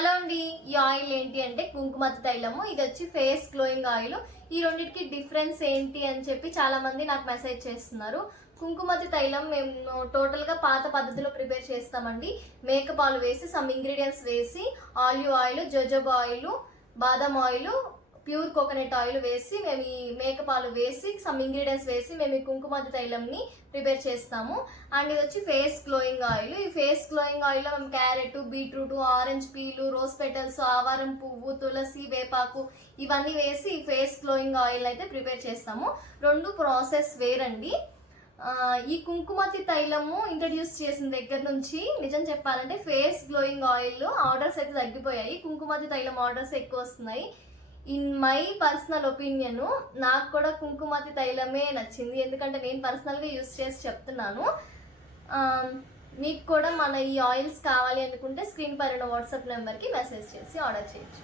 Hello అండి, ఈ oil ఏంటి అంటే కుంకుమతి తైలము. ఇది వచ్చి ఫేస్ గ్లోయింగ్ ఆయిల్. ఈ రెండింటికి డిఫరెన్స్ ఏంటి అని చెప్పి చాలా మంది నాకు మెసేజ్ చేస్తున్నారు. కుంకుమతి తైలం మేము టోటల్గా పాత పద్ధతిలో ప్రిపేర్ చేస్తామండి. మేకపాలు వేసి సమ్ ఇంగ్రీడియంట్స్ వేసి ఆలివ్ ఆయిల్, జోజోబా ఆయిల్, బాదం ఆయిల్, ప్యూర్ కోకోనట్ ఆయిల్ వేసి మేము ఈ మేకపాలు వేసి సమ్ ఇంగ్రీడియంట్స్ వేసి మేము ఈ కుంకుమతి తైలంని ప్రిపేర్ చేస్తాము. అండ్ ఇది వచ్చి ఫేస్ గ్లోయింగ్ ఆయిల్. ఈ ఫేస్ గ్లోయింగ్ ఆయిల్లో మేము carrot, beetroot, orange peel, rose petals, ఆవారం పువ్వు, తులసి, వేపాకు ఇవన్నీ వేసి ఈ ఫేస్ గ్లోయింగ్ ఆయిల్ అయితే ప్రిపేర్ చేస్తాము. రెండు ప్రాసెస్ వేరండి. ఈ కుంకుమతి తైలము ఇంట్రడ్యూస్ చేసిన దగ్గర నుంచి నిజం చెప్పాలంటే ఫేస్ గ్లోయింగ్ ఆయిల్ ఆర్డర్స్ అయితే తగ్గిపోయాయి. కుంకుమతి తైలం ఆర్డర్స్ ఎక్కువ వస్తున్నాయి. ఇన్ మై పర్సనల్ ఒపీనియన్ నాకు కూడా కుంకుమతి తైలమే నచ్చింది. ఎందుకంటే నేను పర్సనల్గా యూస్ చేసి చెప్తున్నాను. మీకు కూడా మన ఈ ఆయిల్స్ కావాలి అనుకుంటే స్క్రీన్ పైన వాట్సాప్ నెంబర్కి మెసేజ్ చేసి ఆర్డర్ చేయొచ్చు.